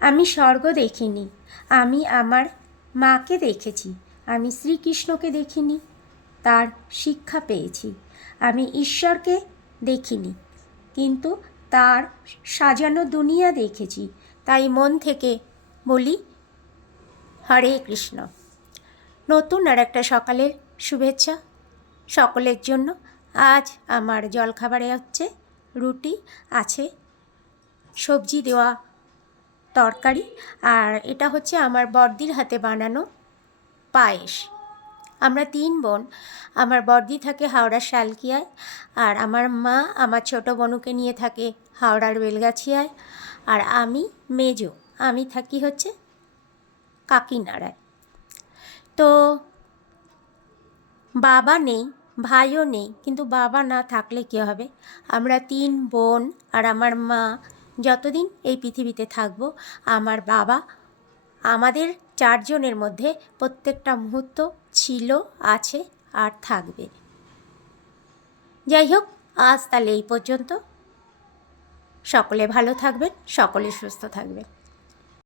আমি স্বর্গ দেখিনি, আমি আমার মাকে দেখেছি। আমি শ্রীকৃষ্ণকে দেখিনি, তার শিক্ষা পেয়েছি। আমি ঈশ্বরকে দেখিনি, কিন্তু তার সাজানো দুনিয়া দেখেছি। তাই মন থেকে বলি হরে কৃষ্ণ। নতুন আর একটা সকালের শুভেচ্ছা সকলের জন্য। আজ আমার জলখাবারে হচ্ছে রুটি, আছে সবজি দেওয়া তরকারি, আর এটা হচ্ছে আমার বড়দির হাতে বানানো পায়েস। আমরা 3 বোন। আমার বড়দি থাকে হাওড়ার শালকিয়ায়, আর আমার মা আমার ছোটো বোনকে নিয়ে থাকে হাওড়ার বেলগাছিয়ায়, আর আমি মেজো, আমি থাকি হচ্ছে কাকিনাড়ায়। তো বাবা নেই, ভাইও নেই, কিন্তু বাবা না থাকলে কী হবে, আমরা 3 বোন আর আমার মা যতদিন এই পৃথিবীতে থাকবো, আমার বাবা আমাদের 4 জনের মধ্যে প্রত্যেকটা মুহূর্ত ছিল, আছে আর থাকবে। যাই হোক, আজ তাহলে এই পর্যন্ত। সকলে ভালো থাকবেন, সকলে সুস্থ থাকবেন।